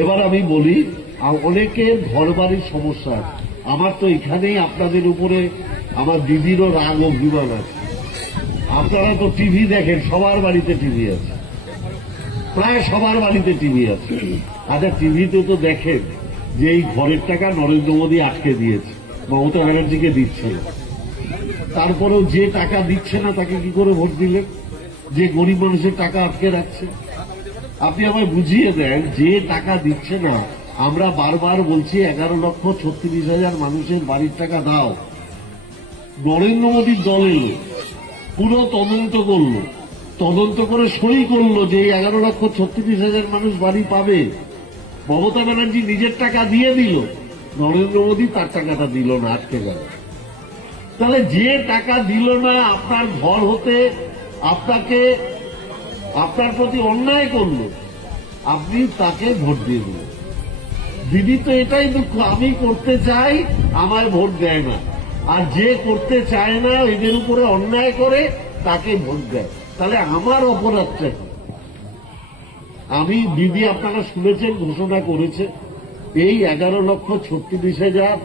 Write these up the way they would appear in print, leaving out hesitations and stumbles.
এবার আমি বলি, অনেকের ঘর বাড়ির সমস্যা আছে। আমার তো এখানেই আপনাদের উপরে আমার দিদিরও রাগ অভিমান আছে। আপনারা তো টিভি দেখেন, সবার বাড়িতে টিভি আছে, প্রায় সবার বাড়িতে টিভি আছে। আচ্ছা, টিভিতে তো দেখেন যে এই ঘরের টাকা নরেন্দ্র মোদী আটকে দিয়েছে, মমতা ব্যানার্জিকে দিচ্ছে না। তারপরেও যে টাকা দিচ্ছে না তাকে কি করে ভোট দিলেন? যে গরিব মানুষের টাকা আটকে রাখছে। আপনি আমায় বুঝিয়ে দেন, যে টাকা দিচ্ছে না, আমরা বারবার বলছি 11,36,000 মানুষের বাড়ির টাকা দাও। নরেন্দ্র মোদীর দল এলো, পুরো তদন্ত করলো, তদন্ত করে সই করলো যে 11,36,000 মানুষ বাড়ি পাবে। মমতা ব্যানার্জি নিজের টাকা দিয়ে দিল, নরেন্দ্র মোদী তার টাকাটা দিল না, আটকে গেল। তাহলে যে টাকা দিল না, আপনার ঘর হতে আপনাকে, আপনার প্রতি অন্যায় করলো, আপনি তাকে ভোট দিয়ে দিলেন। দিদি তো এটাই দুঃখ, আমি করতে চাই, আমায় ভোট দেয় না। আর যে করতে চায় না, এদের উপরে অন্যায় করে, তাকে ভোট দেয়। তাহলে আমার অপরাধটা কি? আমি, দিদি আপনারা শুনেছেন, ঘোষণা করেছে এই 11,36,000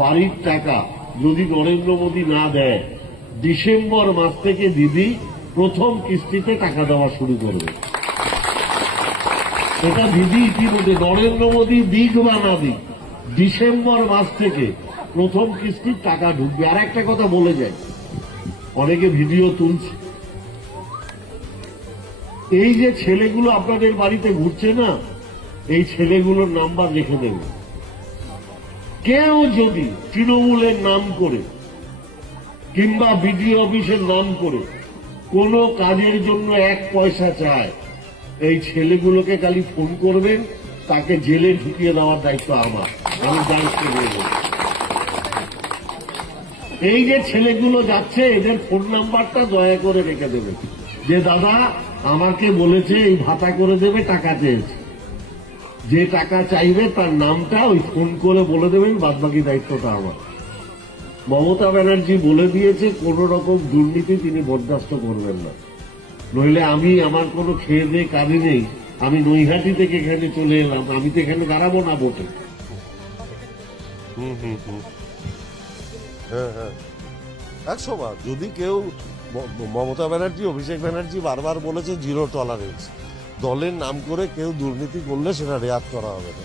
বাড়ির টাকা যদি নরেন্দ্র মোদী না দেয়, ডিসেম্বর মাস থেকে দিদি প্রথম কিস্তিতে টাকা দেওয়া শুরু করবে। এটা দিদি ইতিমধ্যে, নরেন্দ্র মোদী দিক বা না দিক, ডিসেম্বর মাস থেকে প্রথম কিস্তির টাকা ঢুকবে। আর একটা কথা বলে যায়, অনেকে ভিডিও তুলছে, এই যে ছেলেগুলো আপনাদের বাড়িতে ঘুরছে না, এই ছেলেগুলোর নাম্বার রেখে দেবে। কেউ যদি তৃণমূলের নাম করে কিংবা বিডিও অফিসের নাম করে কোনো কাজের জন্য 1 পয়সা চায়, এই ছেলেগুলোকে খালি ফোন করবেন, তাকে জেলে ঢুকিয়ে দেওয়ার দায়িত্ব আমার, আমি দায়িত্ব নেব। এই যে ছেলেগুলো যাচ্ছে, এদের ফোন নাম্বারটা দয়া করে রেখে দেবেন, যে দাদা আমাকে বলেছে এই ভাতা করে দেবে, টাকা চেয়েছে। যে টাকা চাইবে তার নামটা ওই ফোন করে বলে দেবেন, বাদবাকি দায়িত্বটা আমার। মমতা ব্যানার্জি বলে দিয়েছে, কোন রকম দুর্নীতি তিনি বরদাস্ত করবেন না। নইলে আমি, আমার কোনো খেয়ে দিয়ে কাজে নেই, আমি নৈহাটি থেকে এখানে চলে এলাম, আমি তো এখানে দাঁড়াবো না ভোটে। হ্যাঁ হ্যাঁ, 100বার। যদি কেউ, মমতা ব্যানার্জি, অভিষেক ব্যানার্জি বারবার বলেছে জিরো টলারেন্স, দলের নাম করে কেউ দুর্নীতি করলে সেটা রেয়াত করা হবে না।